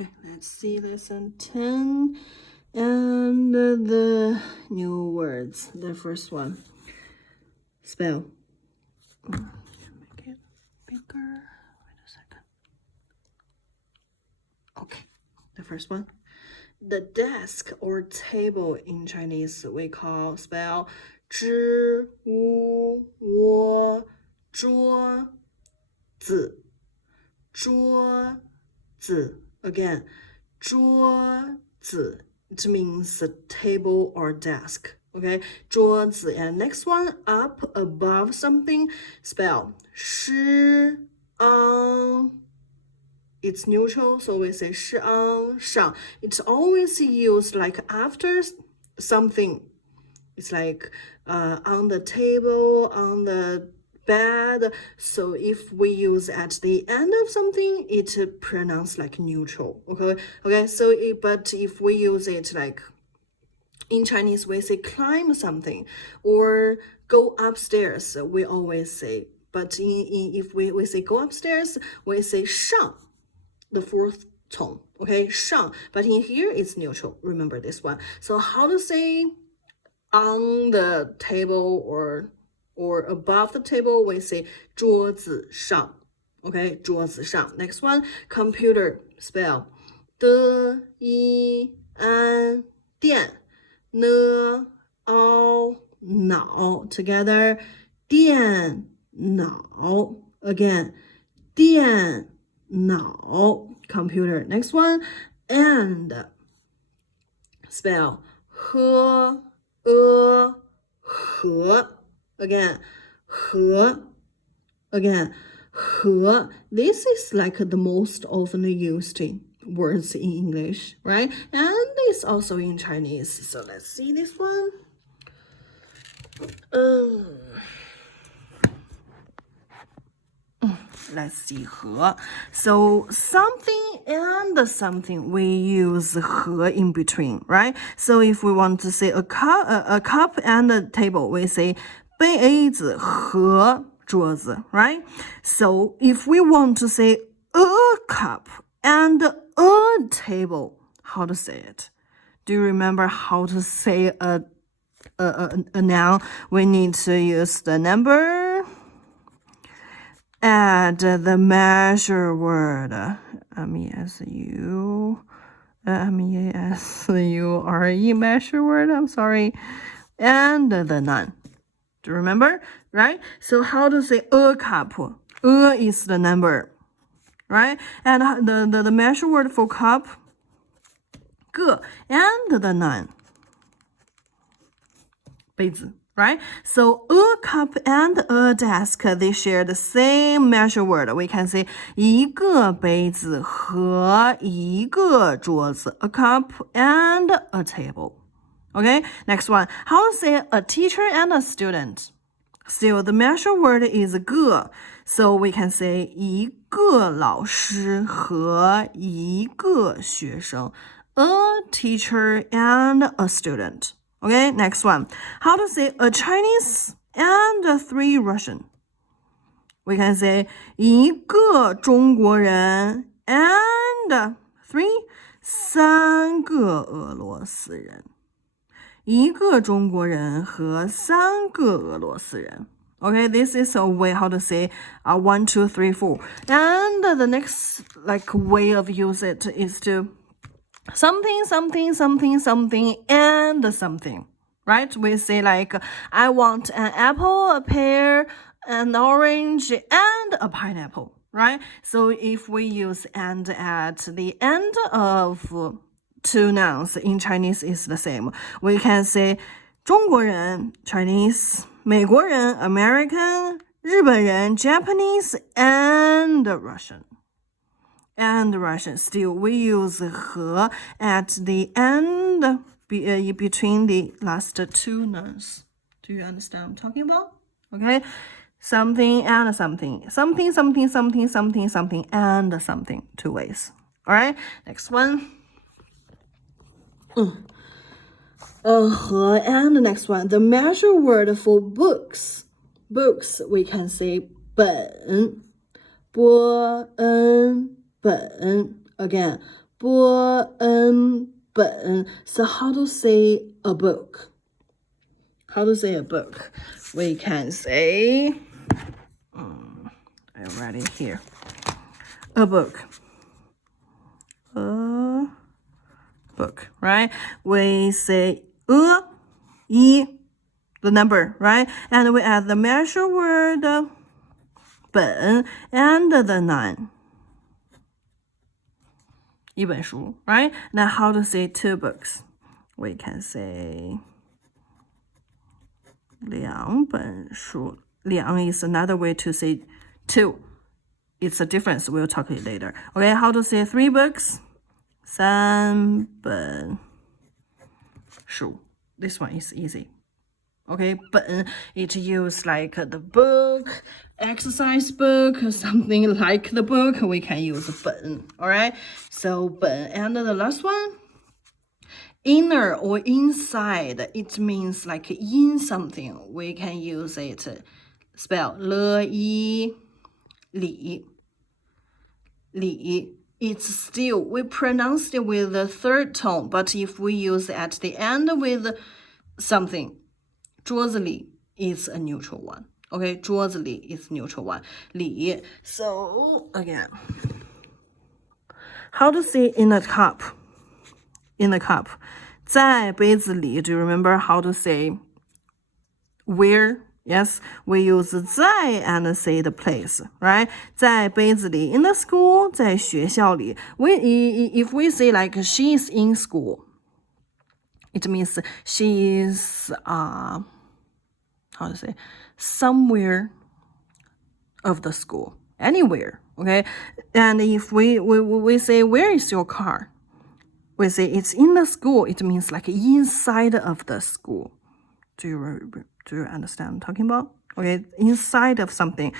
Okay, let's see lesson 10 and the new words. The first one, spell. Make it bigger. Wait a second. Okay, the first one. The desk or table in Chinese we call spell 支吾我桌子桌子 again 桌子 it means a table or desk okay 桌子 and next one up above something spell 诗昂 it's neutral, so we say 诗昂上. It's always used like after something. It's like on the table, on the bed. So if we use at the end of something, it pronounced like neutral. Okay. So but if we use it like in Chinese, we say climb something or go upstairs. We always say. But if we say go upstairs, we say 上. The fourth tone, okay, 上, but in here it's neutral. Remember this one. So how to say on the table or above the table? We say 桌子上, okay, 桌子上. Next one, computer spell 的一安电 呢凹脑 together 电脑 again 电脑 computer. Next one, and spell 和和 again 和 again 和 this is like the most often used words in English, right? And it's also in Chinese. So let's see this one. Let's see 和 so something and something we use 和 in between, right? So if we want to say a cup and a table, we say 杯子和桌子, right? So if we want to say a cup and a table, how to say it? Do you remember how to say a noun? We need to use the number add the measure word, MESURE, measure word, I'm sorry, and the noun. Do you remember? Right? So how to say a cup? Is the number, right? And the measure word for cup, 个 and the noun, 杯子. Right? So a cup and a desk, they share the same measure word. We can say 一个杯子和一个桌子, a cup and a table. Okay, next one. How to say a teacher and a student? Still, the measure word is 个, so we can say 一个老师和一个学生, a teacher and a student. Okay, next one. How to say a Chinese and 3 Russian? We can say 一个中国人 and 3个俄罗斯人。一个中国人和3个俄罗斯人。Okay, this is a way how to say 1, 2, 3, 4. And the next like way of use it is to something, something, something, something, and something, right? We say like, I want an apple, a pear, an orange, and a pineapple, right? So if we use and at the end of 2 nouns in Chinese is the same. We can say 中国人 Chinese, 美国人 American, 日本人 Japanese, and Russian. And Russian. Still, we use 和 at the end between the last 2 nouns. Do you understand what I'm talking about? Okay? Something and something. Something, something, something, something, something, and something. 2 ways. All right? Next one. 和 and the next one. The measure word for books. Books, we can say 本, 波恩, 本. Again, 本. So how to say a book? How to say a book? We can say, I write it here. A book. A book, right? We say yi, the number, right? And we add the measure word 本 and the noun. 一本书, right? Now how to say two books? We can say 两本书. 两 is another way to say two. It's a difference. We'll talk it later. Okay, how to say three books? 三本书. This one is easy. Okay, 本 it use like the book, exercise book, something like the book. We can use 本. All right. So 本 and the last one, inner or inside. It means like in something. We can use it. Spell 了一里. Li. It's still, we pronounce it with the third tone, but if we use it at the end with something, 桌子里 is a neutral one. Okay, 桌子里 is neutral one. 里. So, again, how to say in a cup? In the cup. 在杯子里, do you remember how to say where? Yes, we use 在 and say the place, right? 在杯子里, in the school, 在学校里. If we say like she is in school, it means she is, how to say, somewhere of the school, anywhere, okay? And if we say, where is your car? We say it's in the school, it means like inside of the school. Do you understand what I'm talking about? Okay, inside of something.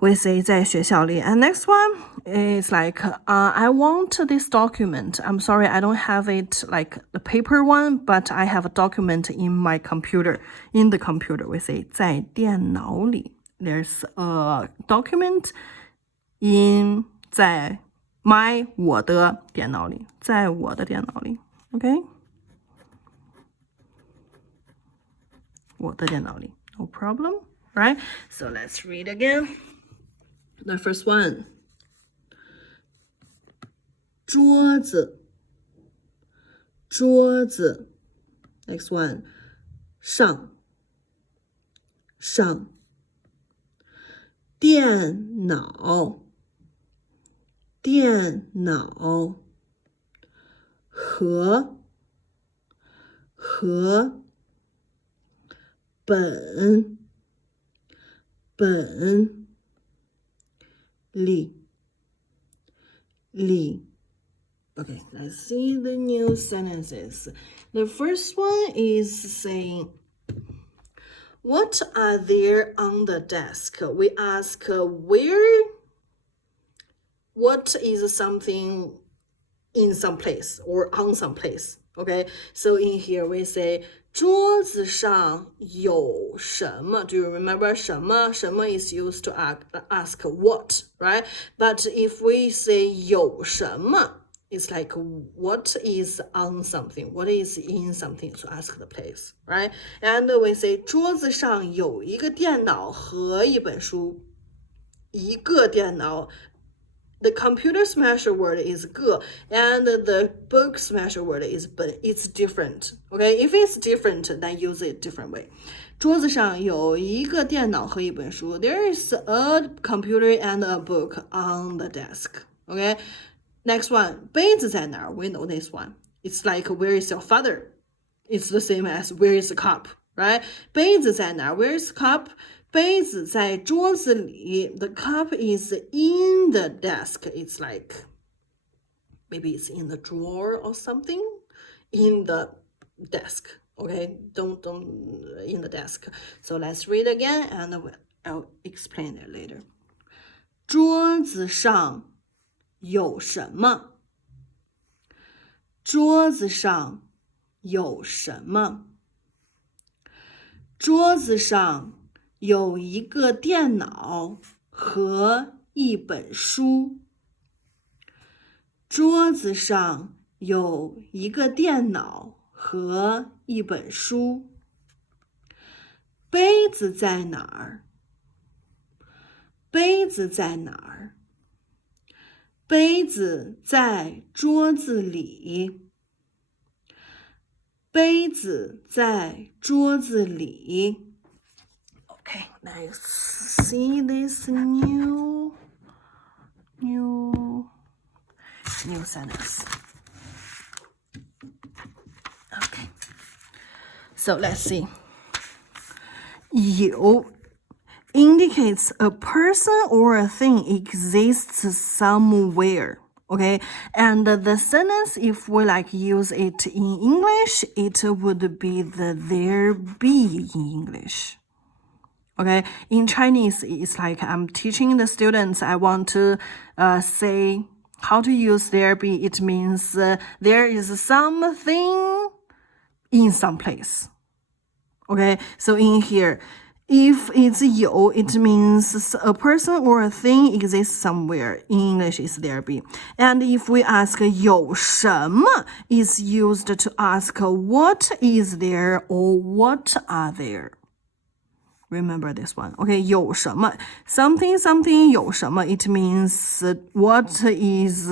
We say 在学校里. And next one is like, I want this document. I'm sorry, I don't have it like the paper one, but I have a document in my computer. In the computer, we say 在电脑里. There's a document in 在我的电脑里. 在我的电脑里. Okay? 我的电脑里. No problem, right? So let's read again. The first one. 桌子 Next one. 上电脑和本里 Okay, let's see the new sentences. The first one is saying, what are there on the desk? We ask where, what is something in some place or on some place. Okay, so in here we say 桌子上有什么? Do you remember 什么? 什么 is used to ask what, right? But if we say 有什么, it's like what is on something, what is in something, to ask the place, right? And we say 桌子上有一个电脑和一本书。一个电脑。The computer's measure word is 个 and the book's measure word is 本. It's different. Okay, if it's different, then use it different way. 桌子上有一个电脑和一本书. There is a computer and a book on the desk. Okay, next one. 杯子在哪儿? We know this one. It's like, where is your father? It's the same as where is the cup, right? 杯子在哪儿? Where is the cup? 杯子在桌子里. The cup is in the desk. It's like, maybe it's in the drawer or something. In the desk. Okay, don't in the desk. So let's read again and I'll explain it later. 桌子上有什么? 桌子上有什么? 桌子上有一个电脑和一本书。桌子上有一个电脑和一本书。杯子在哪儿？杯子在哪儿？杯子在桌子里。杯子在桌子里。Okay, let's see this new sentence. Okay, so let's see. 有 indicates a person or a thing exists somewhere. Okay, and the sentence, if we like use it in English, it would be the there be in English. Okay, in Chinese, it's like I'm teaching the students. I want to say how to use there be. It means there is something in some place. Okay, so in here, if it's 有, it means a person or a thing exists somewhere. In English, it's there be. And if we ask 有什么, is used to ask what is there or what are there. Remember this one. Okay, 有什么 something something 有什么 it means what is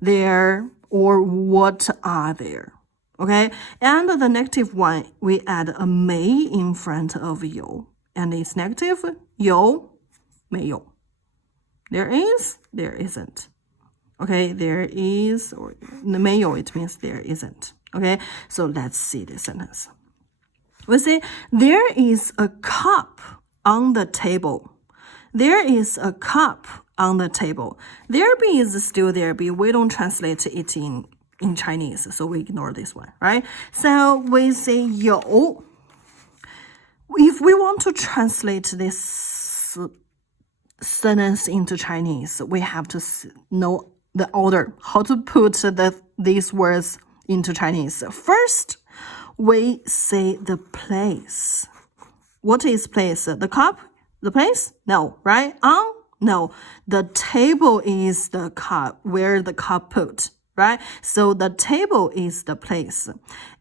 there or what are there. Okay, and the negative one, we add a 没 in front of 有, and it's negative 有没有. There is, there isn't. Okay, there is, or 没有 it means there isn't. Okay, so let's see this sentence. We say, there is a cup on the table. There is a cup on the table. There be is still there be. We don't translate it in Chinese, so we ignore this one, right? So we say 有. If we want to translate this sentence into Chinese, we have to know the order, how to put these words into Chinese. First, we say the place. What is place? The cup? The place? No, right? On? No. The table is the cup, where the cup put, right? So the table is the place.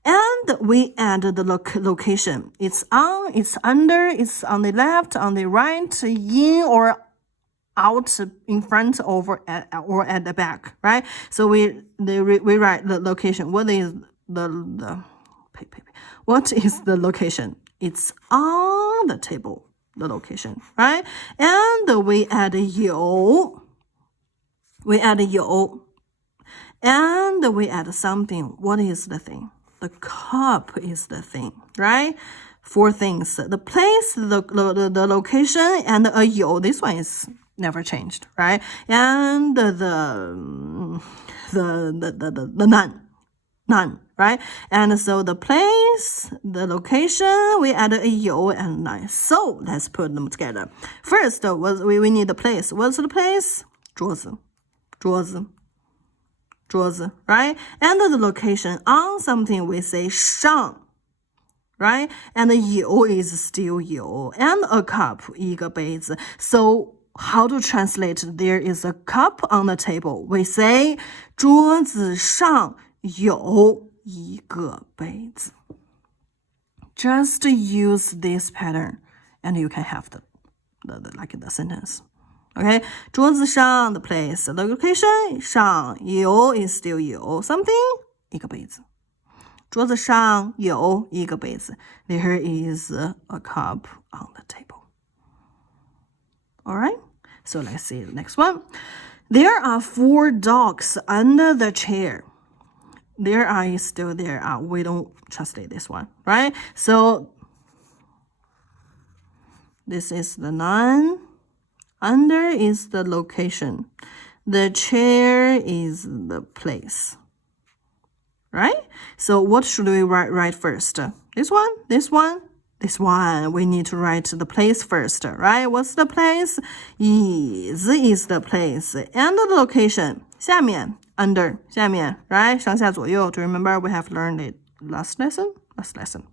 And we add the location. It's on, it's under, it's on the left, on the right, in or out, in front, over, or at the back, right? So we write the location. What is what is the location? It's on the table, the location, right? And we add 有. We add 有. And we add something. What is the thing? The cup is the thing, right? 4 things. The place, the location, and a 有. This one is never changed, right? And the none, right? And so the place, the location, we add a 有 and none. So let's put them together. First, we need the place. What's the place? 桌子, right? And the location, on something we say 上, right? And 有 is still 有. And a cup, 一个杯子. So how to translate there is a cup on the table? We say 桌子上有一个杯子. Just use this pattern and you can have the sentence. Okay, 桌子上 the place, the location 上有 is still 有 something 一个杯子. 桌子上有一个杯子. There is a cup on the table. Alright, so let's see the next one. There are 4 dogs under the chair. There are still there are. We don't translate this one, right? So this is the noun. Under is the location. The chair is the place. Right? So what should we write first? This one? This one? This one. We need to write the place first, right? What's the place? Is the place. And the location. 下面 under 下面 right? 上下左右. Do you remember we have learned it last lesson,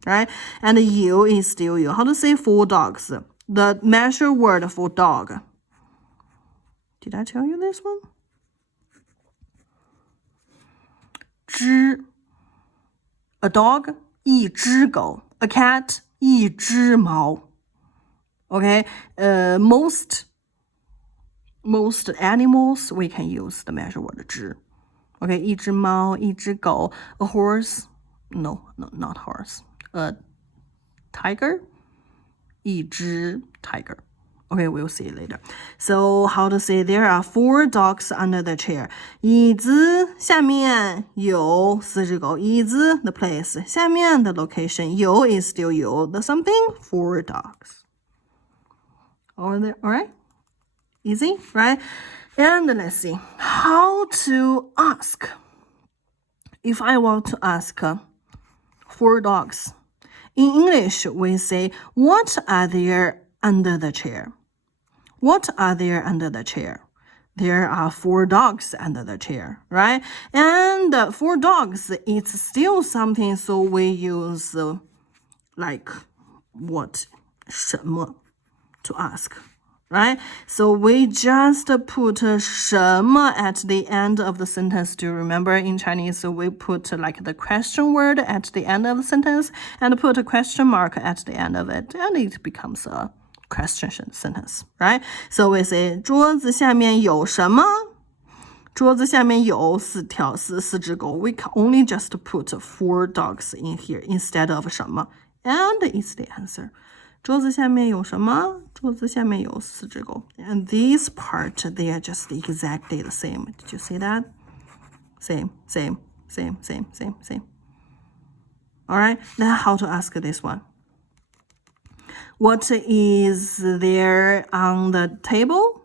right? And you is still you. How to say 4 dogs? The measure word for dog. Did I tell you this one? 只 a dog 一只狗 a cat 一只猫 OK most animals we can use the measure word 只 OK 一只猫一只狗 a horse no not horse a tiger 一只 tiger Okay, we'll see it later. So how to say there are 4 dogs under the chair. 椅子下面有4只狗。椅子 the place 下面 the location 有 is still 有 the something 4 dogs. All right? Easy, right? And let's see how to ask. If I want to ask 4 dogs. In English, we say, what are there under the chair? What are there under the chair? There are 4 dogs under the chair, right? And 4 dogs, it's still something, so we use like what, 什么 to ask, right? So we just put 什么 at the end of the sentence. Do you remember in Chinese, so we put like the question word at the end of the sentence and put a question mark at the end of it, and it becomes a question sentence, right? So we say 桌子下面有什么？桌子下面有4只狗。We can only just put 4 dogs in here instead of 什么 and it's the answer. 桌子下面有什么？桌子下面有4只狗。And this part, they are just exactly the same. Did you see that? Same. All right, now how to ask this one? What is there on the table?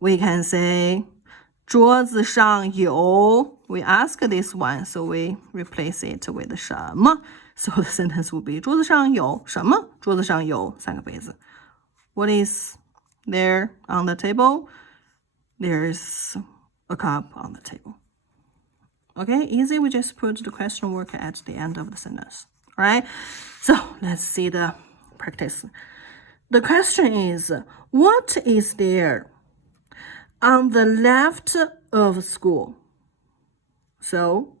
We can say 桌子上有 We ask this one, so we replace it with 什么 So the sentence would be 桌子上有什么？桌子上有3个杯子。What is there on the table? There's a cup on the table. Okay, easy. We just put the question mark at the end of the sentence. All right, so let's see the practice. The question is, what is there on the left of school? So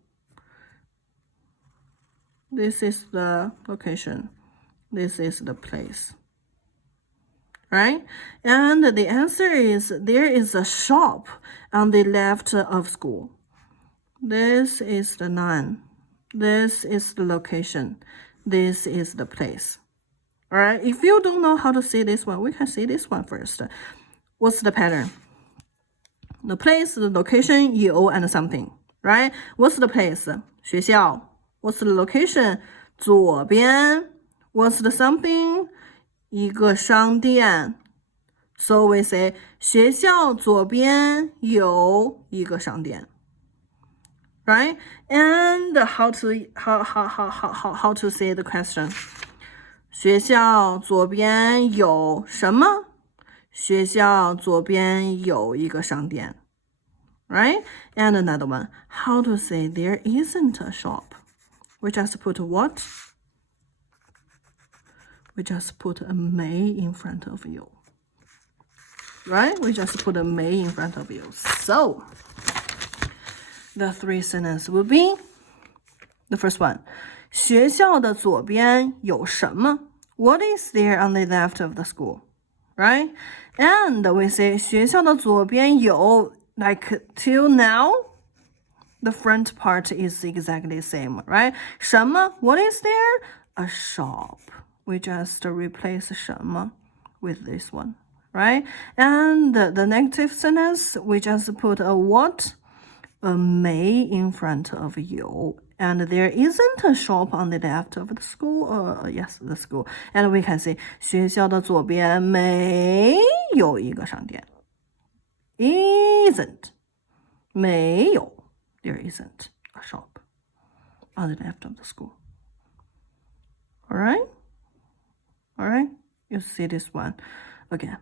this is the location. This is the place. Right? And the answer is there is a shop on the left of school. This is the none. This is the location. This is the place. All right, if you don't know how to see this one, we can see this one first. What's the pattern? The place, the location, 有 and something, right? What's the place? 学校. What's the location? 左边. What's the something? 一个商店. So we say 学校左边有一个商店. Right? And how to say the question? 学校左边有什么？学校左边有一个商店。Right? And another one. How to say there isn't a shop? We just put what? We just put a 没 in front of you. Right? We just put a 没 in front of you. So, the 3 sentences will be the first one. 学校的左边有什么？ What is there on the left of the school? Right? And we say 学校的左边有 like till now, the front part is exactly the same, right? 什么? What is there? A shop. We just replace 什么 with this one, right? And the negative sentence, we just put a what? A 没 in front of you. And there isn't a shop on the left of the school. Yes, the school. And we can say 学校的左边没有一个商店。Isn't. 没有。There isn't a shop on the left of the school. All right? All right? You see this one again.